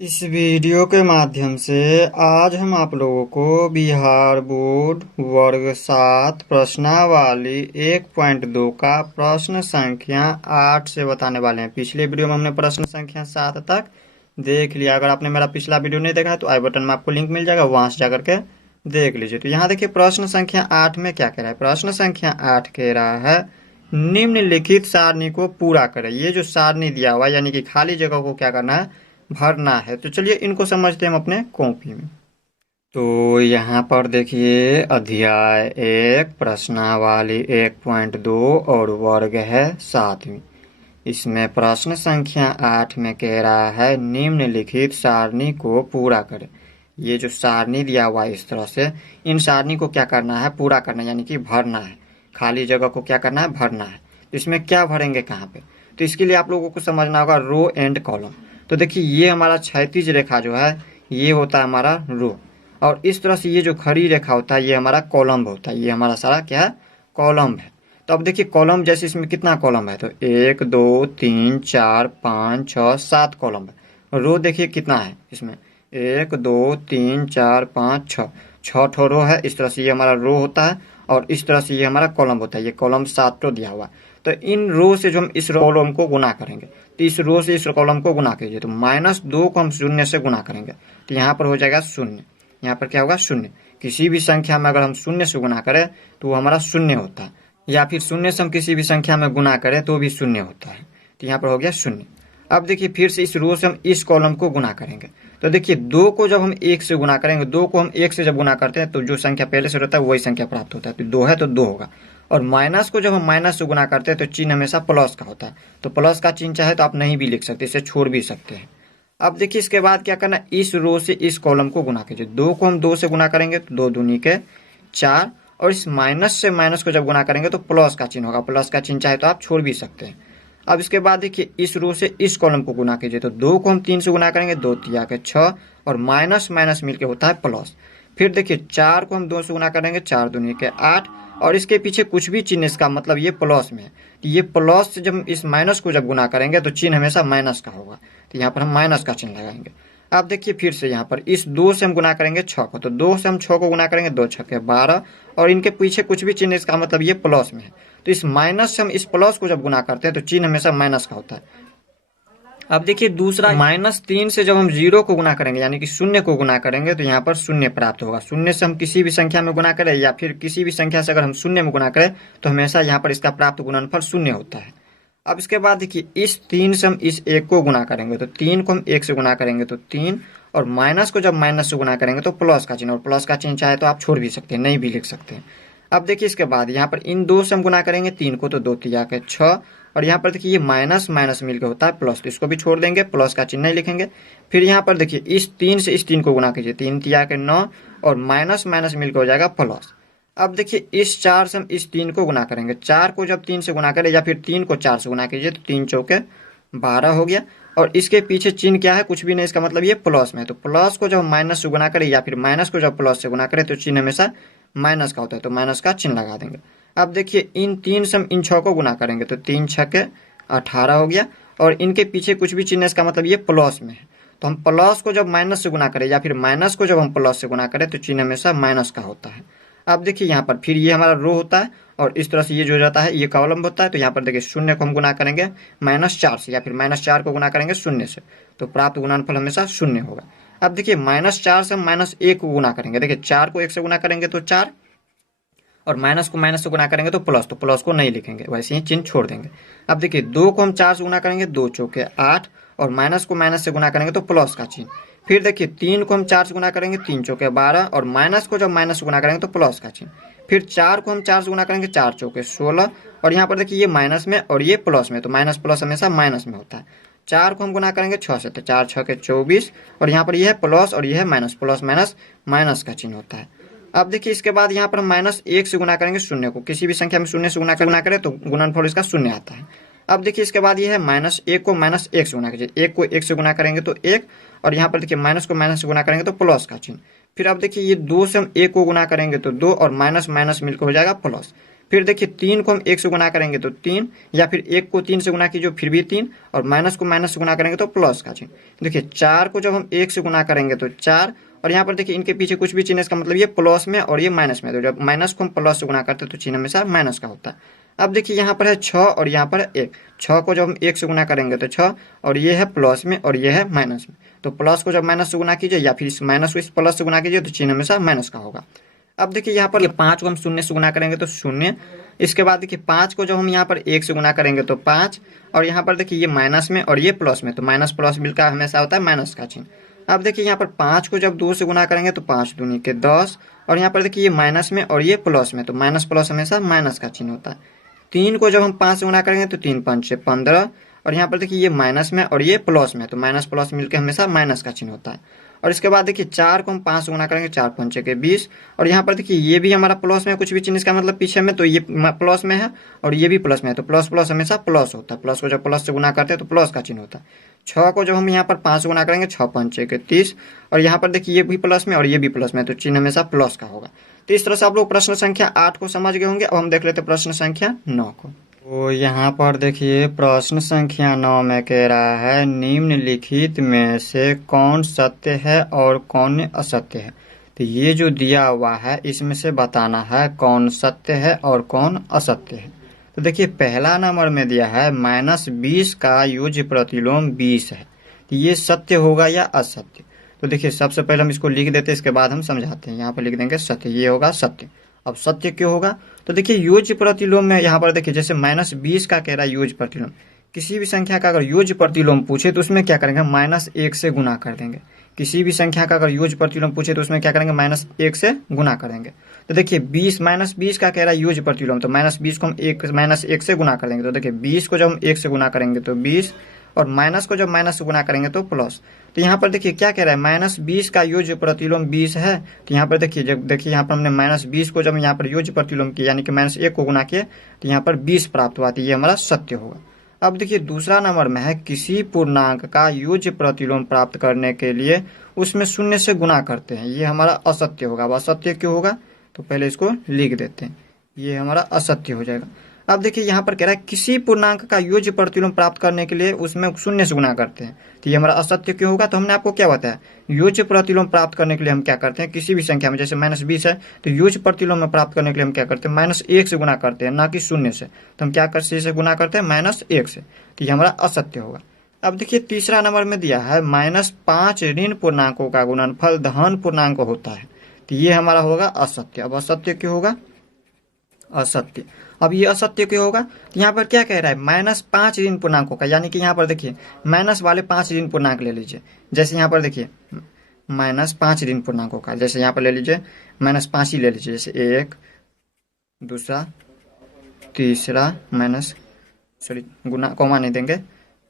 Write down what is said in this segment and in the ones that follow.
इस वीडियो के माध्यम से आज हम आप लोगों को बिहार बोर्ड वर्ग 7 प्रश्नावली 1.2 का प्रश्न संख्या 8 से बताने वाले हैं। पिछले वीडियो में हमने प्रश्न संख्या 7 तक देख लिया। अगर आपने मेरा पिछला वीडियो नहीं देखा है तो आई बटन में आपको लिंक मिल जाएगा, वहां से जाकर के देख लीजिए। तो यहाँ देखिए प्रश्न संख्या 8 में क्या कह रहा है। प्रश्न संख्या 8 कह रहा है निम्नलिखित सारणी को पूरा करें। ये जो सारणी दिया हुआ है यानी कि खाली जगह को क्या करना है, भरना है। तो चलिए इनको समझते हैं हम अपने कॉपी में। तो यहाँ पर देखिए अध्याय 1 प्रश्नावली 1.2 और वर्ग है 7वीं। इसमें प्रश्न संख्या 8 में कह रहा है निम्नलिखित सारणी को पूरा करें। ये जो सारणी दिया हुआ है इस तरह से, इन सारणी को क्या करना है, पूरा करना यानी कि भरना है। खाली जगह को क्या करना है, भरना है। तो इसमें क्या भरेंगे, कहाँ पे, तो इसके लिए आप लोगों को समझना होगा रो एंड कॉलम। तो देखिए ये हमारा क्षैतिज रेखा जो है ये होता है हमारा रो, और इस तरह से ये जो खड़ी रेखा होता है ये हमारा कॉलम होता है। ये हमारा सारा क्या है, कॉलम है। तो अब देखिए कॉलम जैसे इसमें कितना कॉलम है, तो 1 2 3 4 5 6 7 कॉलम है। रो देखिए कितना है इसमें, 1 2 3 4 5 6 6 ठो रो है। इस तरह से ये हमारा रो होता है और इस तरह से ये हमारा कॉलम होता है। ये कॉलम 7 ठो दिया हुआ है। तो इन रो से जो हम इस कॉलम को गुना करेंगे, तो इस रो से इस कॉलम को गुना कीजिए, तो -2 को हम शून्य से गुना करेंगे तो यहाँ पर हो जाएगा शून्य। यहाँ पर क्या होगा, शून्य। किसी भी संख्या में अगर हम शून्य से गुना करें तो वो हमारा शून्य होता है, या फिर शून्य से हम किसी भी संख्या में गुना करें तो भी शून्य होता है। तो यहाँ पर हो गया शून्य। अब देखिए फिर से इस रो से हम इस कॉलम को गुना करेंगे। तो देखिए 2 को जब हम 1 से गुना करेंगे, 2 को हम 1 से जब गुना करते हैं तो जो संख्या पहले से रहता है वही संख्या प्राप्त होता है। तो 2 है तो 2 होगा। और माइनस को जब हम माइनस से गुना करते हैं तो चिन्ह हमेशा प्लस का होता है। तो प्लस का चिन्ह चाहे तो आप नहीं भी लिख सकते, इसे छोड़ भी सकते हैं। अब देखिए इसके बाद क्या करना, इस रो से इस कॉलम को गुना कीजिए। 2 को हम 2 से गुना करेंगे तो 2 दूनी के 4, और इस माइनस से माइनस को जब गुना करेंगे तो प्लस का चिन्ह होगा। प्लस का चिन्ह चाहे तो आप छोड़ भी सकते हैं। अब इसके बाद देखिए इस रो से इस कॉलम को गुना कीजिए। तो 2 को हम 3 से गुना करेंगे, 2 तिया के 6, और माइनस माइनस मिलके होता है प्लस। फिर देखिए 4 को हम 2 से गुना करेंगे, 4 दूनी के 8, और इसके पीछे कुछ भी चिन्ह इसका मतलब ये प्लस में है। तो ये प्लस से जब इस माइनस को जब गुना करेंगे तो चिन्ह हमेशा माइनस का होगा। तो यहाँ पर हम माइनस का चिन्ह लगाएंगे। अब देखिए फिर से यहाँ पर इस 2 से हम गुना करेंगे 6 को, तो 2 से हम 6 को गुना करेंगे, 2 छक्के 12, और इनके पीछे कुछ भी चिन्ह इसका मतलब ये प्लस में है। तो इस माइनस से हम इस प्लस को जब गुना करते हैं तो चिन्ह हमेशा माइनस का होता है। अब देखिए दूसरा, -3 से जब हम 0 को गुना करेंगे यानी कि शून्य को गुना करेंगे तो यहाँ पर शून्य प्राप्त होगा। शून्य से हम किसी भी संख्या में गुना करें या फिर किसी भी संख्या से अगर हम शून्य में गुना करें तो हमेशा यहाँ पर इसका प्राप्त गुणनफल शून्य होता है। अब इसके बाद देखिए इस 3 से हम इस 1 को गुना करेंगे, तो 3 को हम 1 से गुना करेंगे तो 3, और माइनस को जब माइनस से गुना करेंगे तो प्लस का चिन्ह, और प्लस का चिन्ह चाहे तो आप छोड़ भी सकते हैं, नहीं भी लिख सकते हैं। अब देखिए इसके बाद यहाँ पर इन 2 से हम गुना करेंगे 3 को, तो 2 तिया के 6, और यहाँ पर देखिए ये माइनस माइनस मिलकर होता है प्लस, तो इसको भी छोड़ देंगे, प्लस का चिन्ह नहीं लिखेंगे। फिर यहाँ पर देखिए इस 3 से इस 3 को गुना कीजिए, 3 तिया के 9, और माइनस माइनस मिलकर हो जाएगा प्लस। अब देखिए इस 4 से हम इस 3 को गुना करेंगे, 4 को जब 3 से गुना करें या फिर 3 को 4 से गुना कीजिए तो 3 चौके 12 हो गया। और इसके पीछे चिन्ह क्या है, कुछ भी नहीं, इसका मतलब ये प्लस में है। तो प्लस को जब हम माइनस से गुना करें या फिर माइनस को जब प्लस से गुना करें तो चिन्ह हमेशा माइनस का होता है, तो माइनस का चिन्ह लगा देंगे। अब देखिए इन 3 से हम इन 6 को गुना करेंगे, तो 3 छक्के 18 हो गया, और इनके पीछे कुछ भी चिन्ह, इसका मतलब ये प्लस में है। तो हम प्लस को जब माइनस से गुना करें या फिर माइनस को जब हम प्लस से गुना करें तो चिन्ह हमेशा माइनस का होता है। अब देखिए यहाँ पर फिर ये हमारा रो होता है, और इस तरह से ये जो जाता है ये कॉलम होता है। तो यहाँ पर देखिए शून्य को हम गुना करेंगे -4 से, या फिर -4 को गुना करेंगे शून्य से, तो प्राप्त गुणनफल हमेशा शून्य होगा। अब देखिए -4 से हम -1 को गुना करेंगे, देखिए 4 को 1 से गुना करेंगे तो 4, और माइनस को माइनस से गुना करेंगे तो प्लस को नहीं लिखेंगे, वैसे ही चिन्ह छोड़ देंगे। अब देखिए 2 को हम 4 से गुना करेंगे, 2 चौके 8, और माइनस को माइनस से गुना करेंगे तो प्लस का चिन्ह। फिर देखिए 3 को हम 4 से गुना करेंगे, 3 चौके 12, और माइनस को जब माइनस से गुना करेंगे तो प्लस का चिन्ह। फिर 4 को हम 4 से गुना करेंगे, 4 चौके 16, और यहाँ पर देखिए ये माइनस में और ये प्लस में, तो माइनस प्लस हमेशा माइनस में होता है। 4 को हम गुना करेंगे 6 से, तो 4 6 के 24, और यहाँ पर यह है प्लस और यह है माइनस, प्लस माइनस माइनस का चिन्ह होता है। अब देखिए इसके बाद यहाँ पर हम -1 से गुना करेंगे शून्य को, किसी भी संख्या में शून्य से गुना करें तो गुणनफल इसका शून्य आता है। अब देखिए इसके बाद ये है -1 को -1 से गुना कीजिए, 1 को 1 से गुना करेंगे तो 1, और यहाँ पर देखिए माइनस को माइनस से गुना करेंगे तो प्लस का चिन्ह। फिर अब देखिए ये 2 से हम 1 को गुना करेंगे तो 2, और माइनस माइनस मिलकर हो जाएगा प्लस। फिर देखिए 3 को हम 1 से गुना करेंगे तो 3, या फिर 1 को 3 से गुना कीजिए फिर भी 3, और माइनस को माइनस से गुना करेंगे तो प्लस का चिन्ह। देखिए 4 को जब हम 1 से गुना करेंगे तो 4, और यहाँ पर देखिए इनके पीछे कुछ भी चिन्ह, इसका मतलब ये प्लस में और ये माइनस में, तो जब माइनस को हम प्लस से गुना करते हैं तो चिन्ह हमेशा माइनस का होता है। अब देखिए यहाँ पर है 6 और यहाँ पर 1, 6 को जब हम 1 से गुना करेंगे तो 6, और ये है प्लस में और ये है माइनस में, तो प्लस को जब माइनस से गुना कीजिए या फिर इस माइनस को इस प्लस से गुना कीजिए तो चिन्ह हमेशा माइनस का होगा। अब देखिए यहाँ पर 5 को हम 0 से गुना करेंगे तो 0, इसके बाद देखिए 5 को जब हम यहाँ पर 1 से गुना करेंगे तो 5, और यहाँ पर देखिए ये माइनस में और ये प्लस में, तो माइनस प्लस मिलकर हमेशा होता है माइनस का चिन्ह। अब देखिए यहाँ पर 5 को जब 2 से गुना करेंगे तो 5 दूनी के 10, और यहाँ पर देखिए ये माइनस में और ये प्लस में, तो माइनस प्लस हमेशा माइनस का चिन्ह होता है। 3 को जब हम 5 से गुना करेंगे तो 3 5 से 15, और यहाँ पर देखिए ये माइनस में और ये प्लस में, तो माइनस प्लस मिलकर हमेशा माइनस का चिन्ह होता है। और इसके बाद देखिए 4 को हम 5 से गुना करेंगे, 4 पंचे के 20, और यहाँ पर देखिए ये भी हमारा प्लस में कुछ भी चिन्ह, इसका मतलब पीछे में, तो ये प्लस में है और ये भी प्लस में है, तो प्लस प्लस हमेशा प्लस होता है। प्लस को जब प्लस से गुना करते हैं तो प्लस का चिन्ह होता है। 6 को जब हम यहाँ पर 5 से गुना करेंगे, 6 पंचे के 30, और यहाँ पर देखिए ये भी प्लस में और ये भी प्लस में, तो चिन्ह हमेशा प्लस का होगा। तो इस तरह से आप लोग प्रश्न संख्या 8 को समझ गए होंगे। अब हम देख लेते हैं प्रश्न संख्या 9 को। तो यहाँ पर देखिए प्रश्न संख्या 9 में कह रहा है निम्नलिखित में से कौन सत्य है और कौन असत्य है। तो ये जो दिया हुआ है इसमें से बताना है कौन सत्य है और कौन असत्य है। तो देखिए पहला नंबर में दिया है -20 का युज्य प्रतिलोम 20 है, तो ये सत्य होगा या असत्य। तो देखिए सबसे पहले हम इसको लिख देते हैं, इसके बाद हम समझाते हैं। यहाँ पर लिख देंगे सत्य, ये होगा सत्य। अब सत्य क्यों होगा, तो देखिए युज्य प्रतिलोम में यहाँ पर देखिए जैसे -20 का कह रहा है युज्य प्रतिलोम, किसी भी संख्या का अगर युज्य प्रतिलोम पूछे तो उसमें क्या करेंगे, -1 से गुना कर देंगे। किसी भी संख्या का अगर युज्य प्रतिलोम पूछे तो उसमें क्या करेंगे, -1 से गुना करेंगे। तो देखिए 20 का कह रहा है युज्य प्रतिलोम, तो -20 को हम -1 से गुना कर देंगे। तो देखिए 20 को जब हम 1 से गुना करेंगे तो 20, और माइनस को जब माइनस से गुना करेंगे तो प्लस। तो यहाँ पर देखिए क्या कह रहा है, -20 का युज्य प्रतिलोम 20 है। तो यहाँ पर देखिए जब देखिए यहाँ पर हमने -20 को जब यहाँ पर युज्य प्रतिलोम किया यानी कि -1 को गुना किया तो यहाँ पर 20 प्राप्त हुआ, तो ये हमारा सत्य होगा। अब देखिए दूसरा नंबर में है किसी पूर्णांक का युज्य प्रतिलोम प्राप्त करने के लिए उसमें 0 से गुना करते हैं, ये हमारा असत्य होगा। अब असत्य क्यों होगा, तो पहले इसको लिख देते हैं, ये हमारा असत्य हो जाएगा। अब देखिए यहाँ पर कह रहा है किसी पूर्णांक का युज्य प्रतिलोम प्राप्त करने के लिए उसमें 0 से गुना करते हैं, तो ये हमारा असत्य क्यों होगा। तो हमने आपको क्या बताया, युज्य प्रतिलोम प्राप्त करने के लिए हम क्या करते हैं, किसी भी संख्या में जैसे -20 है तो युज्य प्रतिलोम में प्राप्त करने के लिए हम क्या करते हैं, -1 से गुना करते हैं, ना कि 0 से। तो हम क्या करते हैं, से गुना करते हैं -1 से, तो ये हमारा असत्य होगा। अब देखिए तीसरा नंबर में दिया है -5 ऋण पूर्णांकों का गुणनफल धन पूर्णांक होता है, तो ये हमारा होगा असत्य। अब असत्य क्यों होगा, असत्य। अब ये असत्य क्यों होगा, यहाँ पर क्या कह रहा है, -5 ऋण पूर्णांकों का, यानी कि यहाँ पर देखिए माइनस वाले 5 ऋण पूर्णांक ले लीजिए। जैसे यहाँ पर देखिए -5 ऋण पूर्णांकों का, जैसे यहाँ पर ले लीजिए -5 ही ले लीजिए, जैसे 1 दूसरा तीसरा गुना कॉमा नहीं देंगे,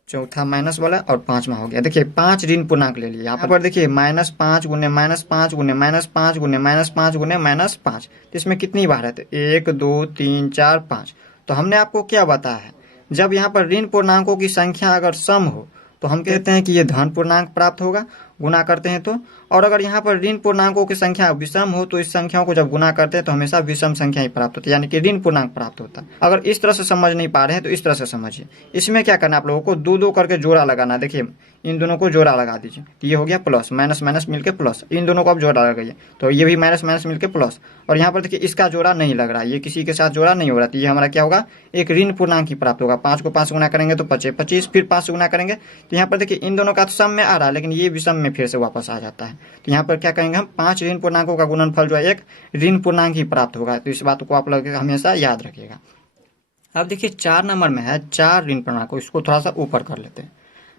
चौथा माइनस वाला और 5वां हो गया। देखिए 5 ऋण पूर्णांक ले लिए। यहाँ पर देखिए -5 गुने -5 गुने -5 गुने -5 गुने -5, तो इसमें कितनी बार है, तो 1 2 3 4 5। तो हमने आपको क्या बताया है, जब यहाँ पर ऋण पूर्णांकों की संख्या अगर सम हो तो हम कहते हैं कि ये धन पूर्णांक प्राप्त होगा, गुना करते हैं तो। और अगर यहाँ पर ऋण पूर्णांकों की संख्या विषम हो तो इस संख्याओं को जब गुना करते हैं तो हमेशा विषम संख्या ही प्राप्त होती है, यानी कि ऋण पूर्णांक प्राप्त होता है। अगर इस तरह से समझ नहीं पा रहे हैं तो इस तरह से समझिए। इसमें क्या करना है, आप लोगों को 2 2 करके जोड़ा लगाना। देखिए इन दोनों को जोड़ा लगा दीजिए, तो ये हो गया प्लस, माइनस माइनस मिलके प्लस, इन दोनों को आप जोड़ा लगाइए तो ये भी माइनस माइनस मिलके प्लस। और यहाँ पर देखिए इसका जोड़ा नहीं लग रहा है, ये किसी के साथ जोड़ा नहीं हो रहा, तो ये हमारा क्या होगा, एक ऋण पूर्णांक ही प्राप्त होगा। 5 को 5 से गुना करेंगे तो 25 25, फिर 5 से गुना करेंगे तो यहाँ पर देखिए इन दोनों का तो सम में आ रहा है लेकिन ये विषम में फिर से वापस आ जाता है। तो यहाँ पर क्या करेंगे हम, 5 ऋण पूर्णांकों का गुणनफल जो है एक ऋण पूर्णांक ही प्राप्त होगा। तो इस बात को आप लोग हमेशा याद रखिएगा। अब देखिए 4 नंबर में है 4 ऋण पूर्णांकों, इसको थोड़ा सा ऊपर कर लेते हैं।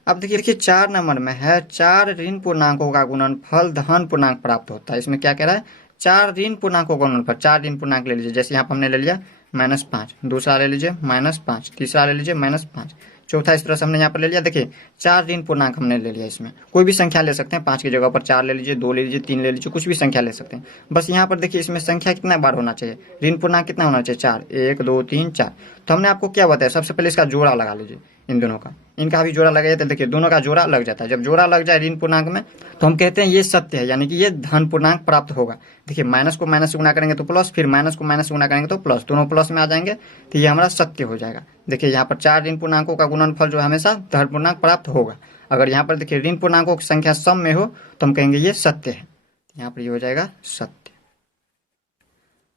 अब देखिए 4 नंबर में है 4 ऋण पूर्णांकों का गुणनफल धन पूर्णांक प्राप्त होता है। इसमें क्या कह रहा है, 4 ऋण पूर्णांकों का गुणनफल, 4 ऋण पूर्णांक ले लीजिए। जैसे यहाँ पर हमने ले लिया -5, दूसरा ले लीजिए -5, तीसरा ले लीजिए -5, चौथा इस तरह से हमने यहाँ पर ले लिया। देखिए 4 ऋण पूर्णांक हमने ले लिया, इसमें कोई भी संख्या ले सकते हैं, 5 की जगह पर 4 ले लीजिए, 2 ले लीजिए, 3 ले लीजिए, कुछ भी संख्या ले सकते हैं। बस यहाँ पर देखिए इसमें संख्या कितना बार होना चाहिए, ऋण पूर्णांक कितना होना चाहिए, 4, 1 2 3 4। तो हमने आपको क्या बताया, सबसे पहले इसका जोड़ा लगा लीजिए, इन दोनों का, इनका भी जोड़ा लग जाता है। देखिए दोनों का जोड़ा लग जाता है। जब जोड़ा लग जाए ऋण पूर्णांक में तो हम कहते हैं ये सत्य है, यानी कि ये धन पूर्णांक प्राप्त होगा। देखिए माइनस को माइनस से गुणा करेंगे तो प्लस, फिर माइनस को माइनस से गुणा करेंगे तो प्लस, दोनों प्लस में आ जाएंगे तो ये हमारा सत्य हो जाएगा। देखिए यहाँ पर 4 ऋण पूर्णांकों का गुणनफल जो हमेशा धन पूर्णांक प्राप्त होगा। अगर यहाँ पर देखिए ऋण पूर्णांकों की संख्या सम में हो तो हम कहेंगे ये सत्य है। यहाँ पर ये हो जाएगा सत्य।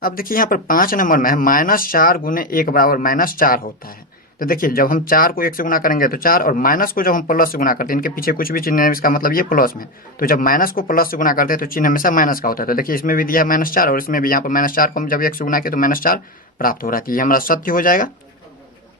अब देखिए यहाँ पर 5 नंबर में है -4 गुने 1 बराबर -4 होता है। तो देखिए जब हम 4 को 1 से गुणा करेंगे तो 4, और माइनस को जब हम प्लस से गुणा करते हैं, इनके पीछे कुछ भी चिन्ह है इसका मतलब ये प्लस में, तो जब माइनस को प्लस से गुणा करते हैं तो चिन्ह हमेशा माइनस का होता है। तो देखिए इसमें भी दिया है -4 और इसमें भी, यहाँ पर -4 को हम जब 1 से गुणा किया तो -4 प्राप्त हो रहा है। ये हमारा सत्य हो जाएगा,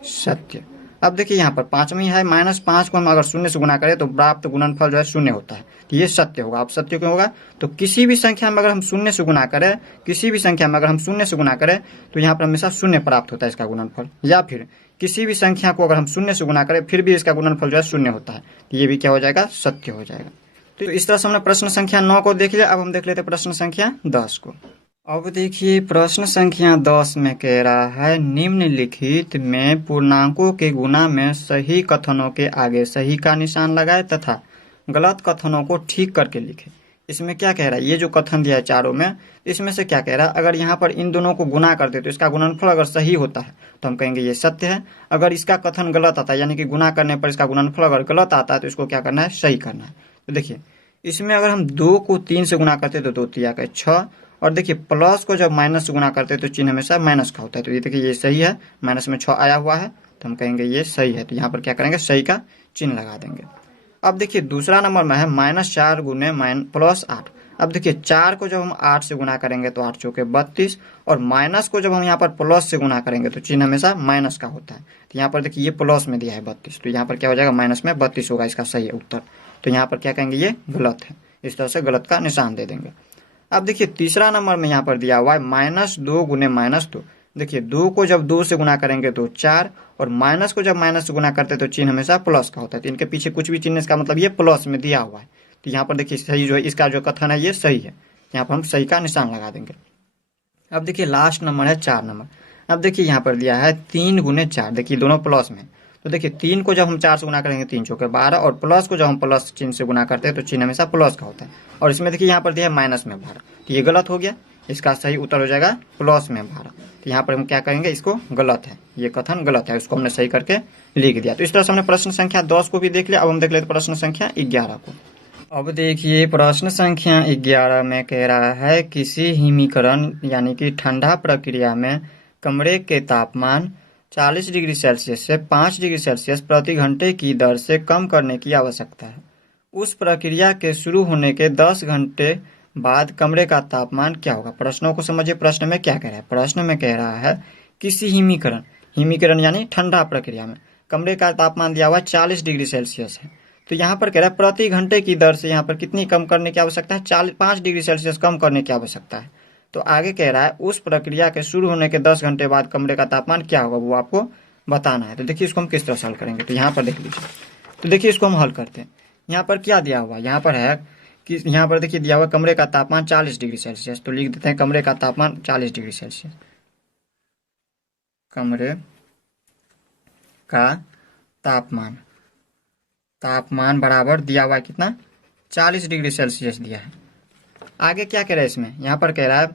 सत्य। अब देखिए यहाँ पर 5वीं है -5 को हम अगर 0 से गुणा करें तो प्राप्त गुणनफल जो है 0 होता है। तो ये सत्य होगा। अब सत्य क्यों होगा? तो किसी भी संख्या में अगर हम 0 से गुणा करें, किसी भी संख्या में अगर हम 0 से गुणा करें तो यहाँ पर हमेशा 0 प्राप्त होता है इसका गुणनफल। या फिर किसी भी संख्या को अगर हम 0 से गुणा करें फिर भी इसका गुणनफल जो है 0 होता है। तो ये भी क्या हो जाएगा? सत्य हो जाएगा। तो इस तरह से हमने प्रश्न संख्या 9 को देख लिया। अब हम देख लेते हैं प्रश्न संख्या 10 को। अब देखिए प्रश्न संख्या 10 में कह रहा है निम्नलिखित में पूर्णांकों के गुणा में सही कथनों के आगे सही का निशान लगाए तथा गलत कथनों को ठीक करके लिखे। इसमें क्या कह रहा है? ये जो कथन दिया है चारों में, इसमें से क्या कह रहा है? अगर यहाँ पर इन दोनों को गुणा करते तो इसका गुणनफल अगर सही होता है तो हम कहेंगे ये सत्य है। अगर इसका कथन गलत आता है, यानी कि गुणा करने पर इसका गुणनफल अगर गलत आता है तो इसको क्या करना है? सही करना है। तो देखिए इसमें अगर हम 2 को 3 से गुणा करते तो 2 3 का 6, और देखिए प्लस को जब माइनस से गुणा करते हैं तो चिन्ह हमेशा माइनस का होता है। तो ये देखिए ये सही है, माइनस में 6 आया हुआ है तो हम कहेंगे ये सही है। तो यहाँ पर क्या करेंगे? सही का चिन्ह लगा देंगे। अब देखिए दूसरा नंबर में है -4 गुने +8। अब देखिए 4 को जब हम 8 से गुणा करेंगे तो 8 चौके 32, और माइनस को जब हम यहाँ पर प्लस से गुणा करेंगे तो चिन्ह हमेशा माइनस का होता है। तो यहाँ पर देखिए ये प्लस में दिया है 32, तो यहाँ पर क्या हो जाएगा? माइनस में 32 होगा इसका सही उत्तर। तो यहाँ पर क्या कहेंगे? ये गलत है। इस तरह से गलत का निशान दे देंगे। अब देखिए तीसरा नंबर में यहाँ पर दिया हुआ है -2 गुने -2। देखिए 2 को जब 2 से गुणा करेंगे तो 4, और माइनस को जब माइनस से गुणा करते हैं तो चिन्ह हमेशा प्लस का होता है। तो इनके पीछे कुछ भी चिन्ह, इसका मतलब ये प्लस में दिया हुआ है। तो यहाँ पर देखिए सही जो है, इसका जो कथन है ये सही है। यहाँ पर हम सही का निशान लगा देंगे। अब देखिए लास्ट नंबर है 4 नंबर। अब देखिए यहाँ पर दिया है 3 गुने 4। देखिए दोनों प्लस में, तो देखिए 3 को जब हम 4 से गुणा करेंगे 3 चौके 12, और प्लस को जब हम प्लस चिन्ह से गुणा करते हैं तो चिन्ह हमेशा प्लस का होता है। और इसमें देखिए यहाँ पर दिया है माइनस में 12, तो ये गलत हो गया। इसका सही उत्तर हो जाएगा प्लस में 12। तो यहाँ पर हम क्या करेंगे? इसको गलत है, ये कथन गलत है, उसको हमने सही करके लिख दिया। तो इस तरह से हमने प्रश्न संख्या 10 को भी देख लिया। अब हम देख लेते प्रश्न संख्या 11 को। अब देखिए प्रश्न संख्या 11 में कह रहा है किसी हिमीकरण यानी कि ठंडा प्रक्रिया में कमरे के तापमान 40 डिग्री सेल्सियस से 5 डिग्री सेल्सियस प्रति घंटे की दर से कम करने की आवश्यकता है। उस प्रक्रिया के शुरू होने के 10 घंटे बाद कमरे का तापमान क्या होगा? प्रश्नों को समझिए। प्रश्न में क्या कह रहा है? प्रश्न में कह रहा है किसी हिमीकरण, हिमीकरण यानी ठंडा प्रक्रिया में कमरे का तापमान दिया हुआ 40 डिग्री सेल्सियस है। तो यहाँ पर कह रहा है प्रति घंटे की दर से यहाँ पर कितनी कम करने की आवश्यकता है? 5 डिग्री सेल्सियस कम करने की आवश्यकता है। तो आगे कह रहा है उस प्रक्रिया के शुरू होने के 10 घंटे बाद कमरे का तापमान क्या होगा, वो आपको बताना है। तो देखिए इसको हम किस तरह से हल करेंगे, तो यहाँ पर देख लीजिए। तो देखिए इसको हम हल करते हैं। यहाँ पर क्या दिया हुआ? यहाँ पर है कि यहाँ पर देखिए दिया हुआ कमरे का तापमान 40 डिग्री सेल्सियस। तो लिख देते हैं कमरे का तापमान 40 डिग्री सेल्सियस। कमरे का तापमान, तापमान बराबर दिया हुआ है कितना? 40 डिग्री सेल्सियस दिया है। आगे क्या कह रहा है इसमें? यहाँ पर कह रहा है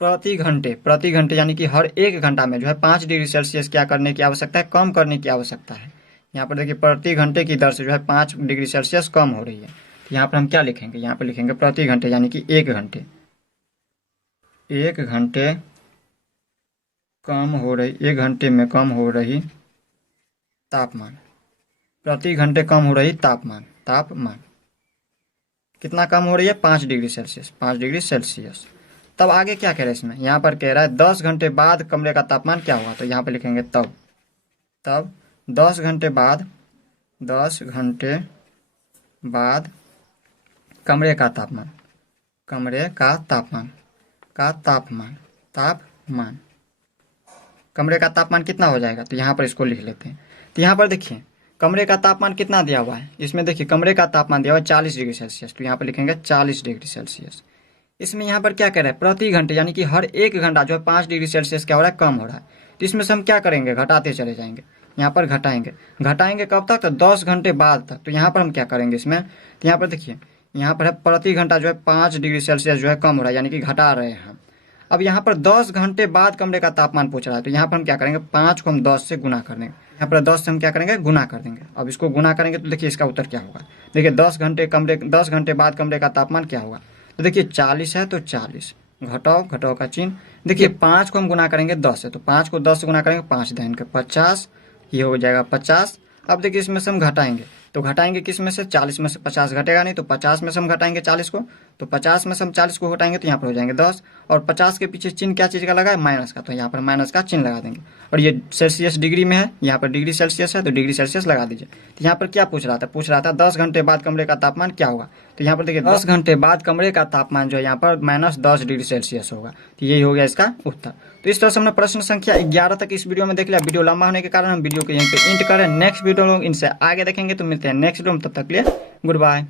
प्रति घंटे, प्रति घंटे यानी कि हर 1 घंटा में जो है 5 डिग्री सेल्सियस क्या करने की आवश्यकता है? कम करने की आवश्यकता है। यहाँ पर देखिए प्रति घंटे की दर से जो है 5 डिग्री सेल्सियस कम हो रही है। तो यहाँ पर हम क्या लिखेंगे? यहाँ पर लिखेंगे प्रति घंटे यानी कि 1 घंटे, 1 घंटे कम हो रही, 1 घंटे में कम हो रही तापमान, प्रति घंटे कम हो रही तापमान, तापमान कितना कम हो रही है? 5 डिग्री सेल्सियस, 5 डिग्री सेल्सियस। तब आगे क्या कह रहा है इसमें? यहाँ पर कह रहा है 10 घंटे बाद कमरे का तापमान क्या होगा? तो यहाँ पर लिखेंगे तब 10 घंटे बाद, 10 घंटे बाद कमरे का तापमान, कमरे का तापमान, का तापमान, तापमान, कमरे का तापमान कितना हो जाएगा? तो यहाँ पर इसको लिख लेते हैं। तो यहाँ पर देखिए कमरे का तापमान कितना दिया हुआ है? इसमें देखिए कमरे का तापमान दिया हुआ है 40 डिग्री सेल्सियस। तो यहाँ पर लिखेंगे 40 डिग्री सेल्सियस। इसमें यहाँ पर क्या कह रहा है? प्रति घंटे यानी कि हर 1 घंटा जो है 5 डिग्री सेल्सियस क्या हो रहा है? कम हो रहा है। तो इसमें से हम क्या करेंगे? घटाते चले जाएंगे। यहाँ पर घटाएंगे। घटाएंगे कब तक? तो 10 घंटे बाद तक। तो यहाँ पर हम क्या करेंगे इसमें, तो यहाँ पर देखिए, यहाँ पर है प्रति घंटा जो है 5 डिग्री सेल्सियस जो है कम हो रहा है, यानी कि घटा रहे हैं। अब यहाँ पर 10 घंटे बाद कमरे का तापमान पूछ रहा है, तो यहाँ पर हम क्या करेंगे, 5 को हम 10 से गुना कर देंगे। यहाँ पर 10 से हम क्या करेंगे, गुना कर देंगे। अब इसको गुना करेंगे तो देखिए इसका उत्तर क्या होगा। देखिए 10 घंटे बाद कमरे का तापमान क्या होगा, तो देखिए 40 है, तो 40 घटाओ, घटाओ का चिन्ह। देखिए 5 को हम गुना करेंगे 10 से, तो 5 को 10 से गुना करेंगे, 5 दहन के 50, ये हो जाएगा 50। अब देखिए इसमें से हम घटाएंगे, तो घटाएंगे किस में से, 40 में से 50 घटेगा नहीं, तो 50 में से हम घटाएंगे 40 को, तो 50 में से हम 40 को घटाएंगे तो यहाँ पर हो जाएंगे 10। और 50 के पीछे चिन्ह क्या चीज़ का लगा है, माइनस का, तो यहाँ पर माइनस का चिन्ह लगा देंगे। और ये सेल्सियस डिग्री में है, यहाँ पर डिग्री सेल्सियस है, तो डिग्री सेल्सियस लगा दीजिए। तो यहाँ पर क्या पूछ रहा था, पूछ रहा था 10 घंटे बाद कमरे का तापमान क्या होगा। तो यहाँ पर देखिए 10 घंटे बाद कमरे का तापमान जो है यहाँ पर -10 डिग्री सेल्सियस होगा। तो यही हो गया इसका उत्तर। तो इस तरह से हमने प्रश्न संख्या 11 तक इस वीडियो में देख लिया। वीडियो लंबा होने के कारण हम वीडियो को यहीं पे एंड करें। नेक्स्ट वीडियो लोग इनसे आगे देखेंगे, तो मिलते हैं नेक्स्ट वीडियो में, तब तक के लिए गुड बाय।